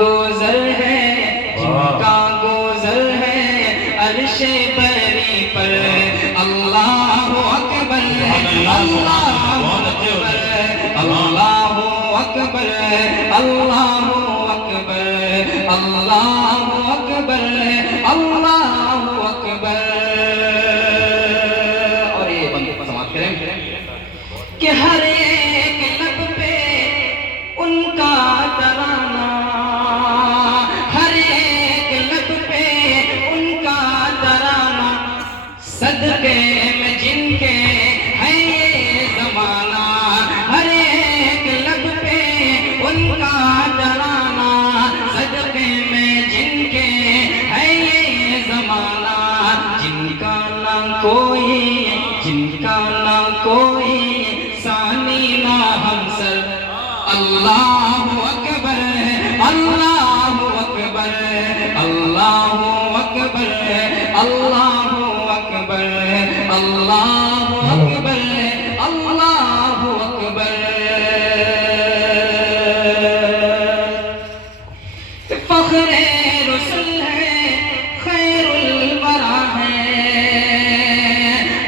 گزر ہے جن کا گزر ہے عرش بری پر اللہ اکبر اللہ اکبر اللہ اکبر اللہ اکبر اللہ اکبر اللہ اکبر. اور یہ بند سماعت کریں کہ ہر ایک لب پہ ان کا ترانہ، ہر ایک لب پہ ان کا ترانہ، صدقے میں جن کے ہے یہ زمانہ. ہر ایک لب پہ ان کا ترانہ، صدقے میں جن کے ہے یہ زمانہ. جن کا نہ کوئی، جن کا نہ کوئی ثانی نہ ہمسر. اللہ اکبر اللہ اکبر اللہ اکبر اللہ اکبر اللہ اکبر اللہ اکبر. فخر رسل ہے خیر الورا ہے،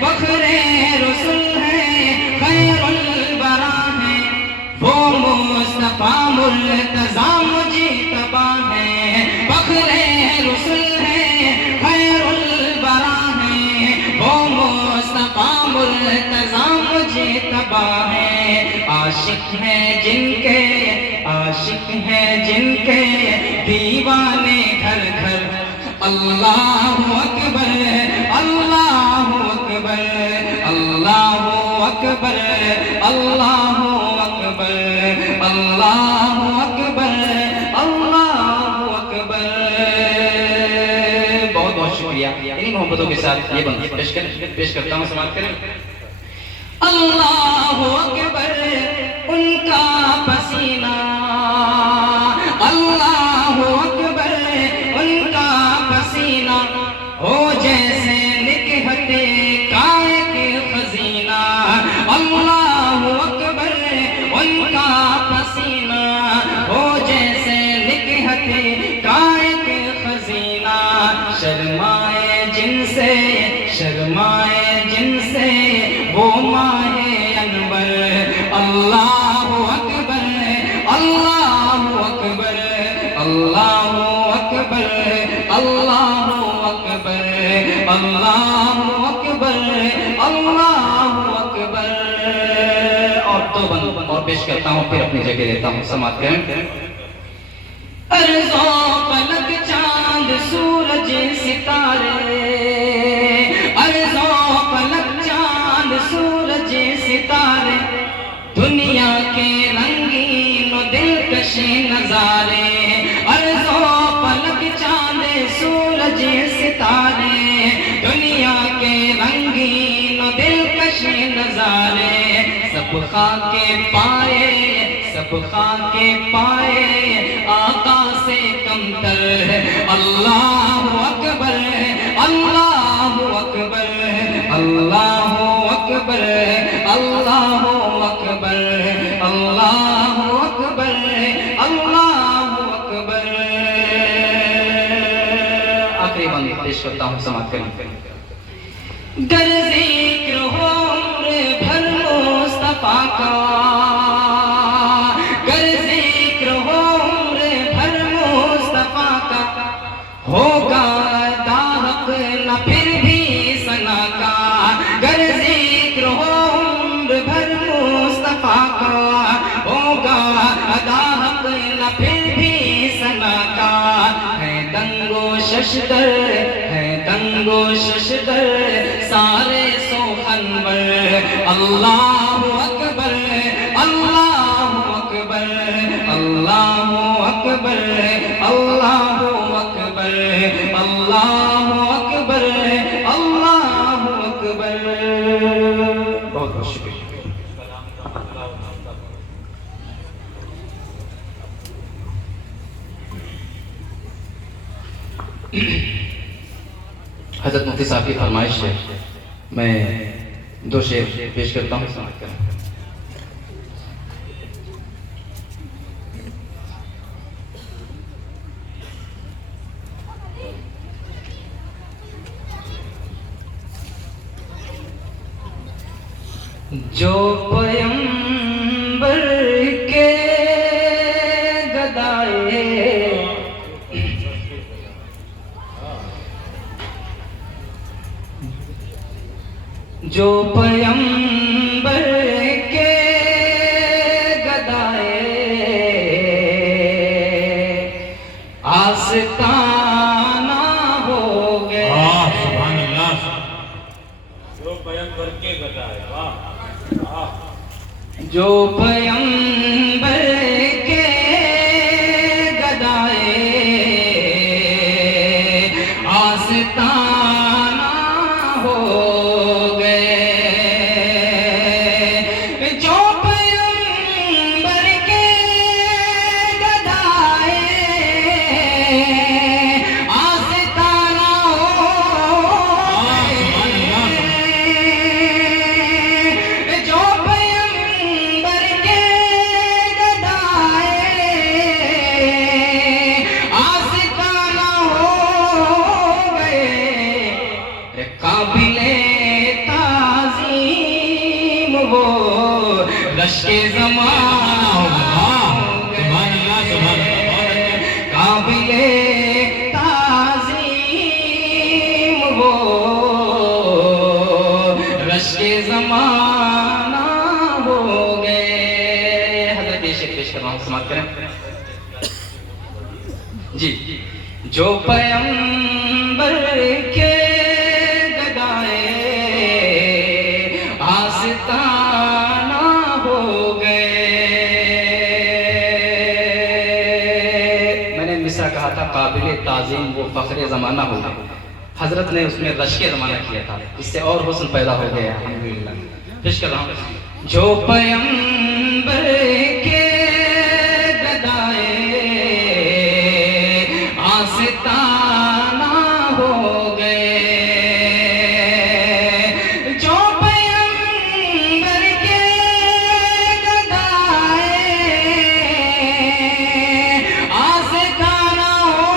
فخر رسل ہے خیر الورا ہے. وہ مصطفیٰ مرتضیٰ مجتبیٰ ہے. فخر رسل ہے خیر الورا ہے، وہ مصطفیٰ مرتضیٰ مجتبیٰ ہے. عاشق ہیں جن کے، عاشق ہیں جن کے دیوانے گھر گھر. اللہ اکبر اللہ اکبر اللہ اکبر اللہ اکبر اللہ اکبر اللہ اکبر. بہت بہت شکریہ. انہی محبتوں کے ساتھ یہ بند پیش کرتا ہوں، سماعت کریں. اللہ اکبر ان کا پسینہ، اللہ اکبر ان کا پسینہ، ہو جیسے نکہت کا ایک خزینہ. اللہ اکبر ان کا پسینہ، ہو جیسے نکہت کا ایک خزینہ. شرمائے جن سے، شرمائے جن سے وہ ماہ انور. اللہ اکبر اللہ اکبر اللہ اکبر اللہ اکبر اللہ اکبر اللہ اکبر. اور دو بند اور پیش کرتا ہوں، پھر اپنی جگہ لیتا ہوں، سماعت کریں. ارض و فلک چاند سورج ستارے، ارض و فلک چاند سورج ستارے، دنیا کے رنگین و دلکش نظارے. ارض و فلک چاند سورج ستارے، دنیا کے رنگین و دلکش نظارے. سب خاک پائے، سب خاک پائے آقا سے کمتر. اللہ اکبر اللہ اکبر اللہ اکبر اللہ اکبر اللہ اکبر اللہ اکبر. آخری بند پیش کرتا ہوں، سماعت کریں. گر ذکر ہو عمر بھر مصطفیٰ کا، گر ذکر ہو عمر بھر مصطفیٰ کا، ہوگا ادا حق نہ پھر بھی ثنا کا. گر ذکر ہو عمر بھر مصطفیٰ کا، ہوگا ادا حق نہ پھر بھی ثنا کا. ہے دنگ و ششدر، ہے دنگ و ششدر سارے سوخنور. اللہ اکبر اللہ اکبر اللہ اکبر اللہ اکبر اللہ اکبر اللہ اکبر. بہت بہت شکریہ. حضرت مفتی صاحب کی فرمائش ہے، میں دو شعر پیش کرتا ہوں، سماعت کریں. جو پیمبر کے گدائے جو پیمبر کے گدائے آستانہ ہو گئے. سبحان اللہ. جو پیمبر کے گدائے. جو پیمبر کے گدائے آستانہ ہو گئے. جو پیمبر کے گدائے آستانہ ہو گئے. جو پیمبر کے گدائے آستانہ ہو گئے. قابل تعظیم وہ رشک زمانہ ہو گئے. قابل تعظیم وہ رشک زمانہ ہو گئے. حضرت یہ شیخ پیش کر رہا ہوں, سماعت کریں. جی. جو پیمبر کے گدائے آستانہ ہو گئے. میں نے مصرع کہا تھا قابل تعظیم وہ فخر زمانہ ہو گئے. حضرت نے اس میں رشک زمانہ کیا تھا, اس سے اور حسن پیدا ہو گیا. الحمدللہ پیش کر رہا ہوں. جو پیمبر کے گدائے آستانہ ہو گئے. جو پیمبر کے گدائے آستانہ ہو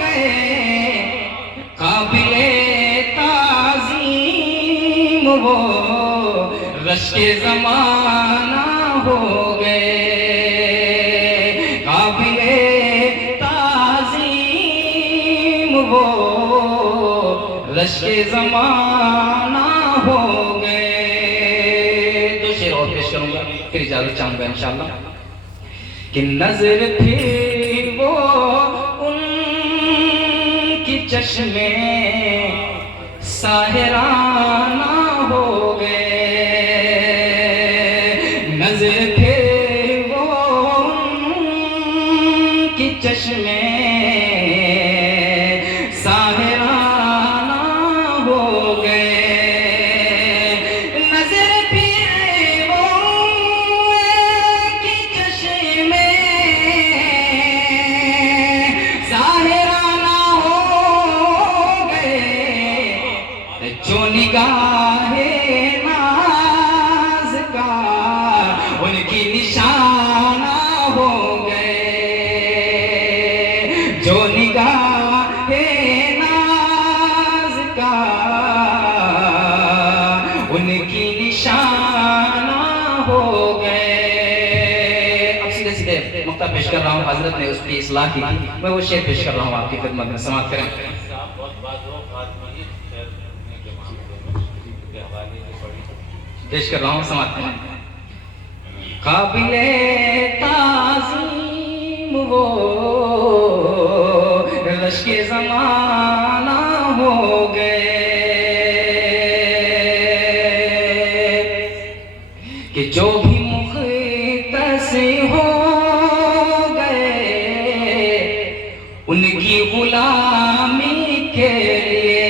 گئے. قابل تعظیم وہ رشک زمانہ ہو گئے. قابل تعظیم وہ رشک زمانہ ہو گئے. دو شعر اور پیش کروں گا, پھر اجازت چاہوں گا انشاءاللہ. کہ نظر پھر وہ ان کی چشمے ساحرانہ ہو گئے. نظر پھر وہ ان کی چشمے ساحرانہ ہو گئے. نظر پھر وہ ان کی چشمے ساحرانہ ہو گئے. جو نگاہ ناز کا ان کی نشانہ ہو گئے. جو نگاہ ناز کا ان کی نشانہ ہو گئے. اب سیدھے سیدھے مقطع پیش کر رہا ہوں. حضرت نے اس کی اصلاح کی تھی, میں وہ شعر پیش کر رہا ہوں آپ کی خدمت میں, سماعت کریں. پیش کر رہا ہوں, سماعت کریں. قابل تعظیم وہ رشک زمانہ ہو گئے. کہ جو بھی مختص ہو گئے ان کی غلامی کے لیے.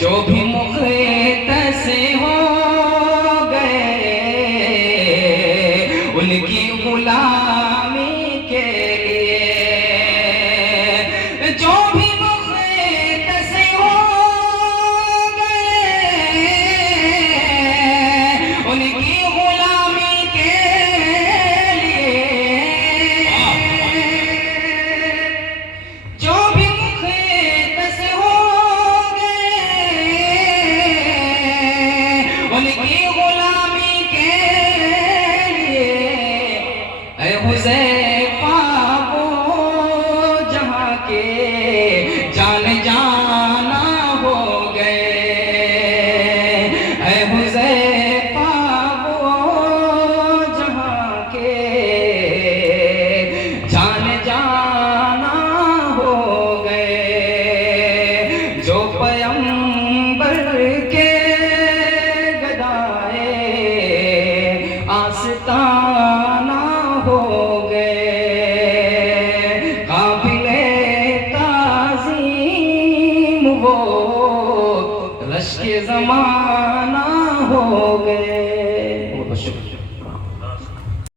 جو بھی مختص ہو گئے ان کی غلامی کے لیے. جو بھی مختص ہو گئے ان کی غلامی کے لیے. جو بھی مختص ہو گئے جان جانا ہو گئے، جو پیمبر کے گدائے آستانہ ہو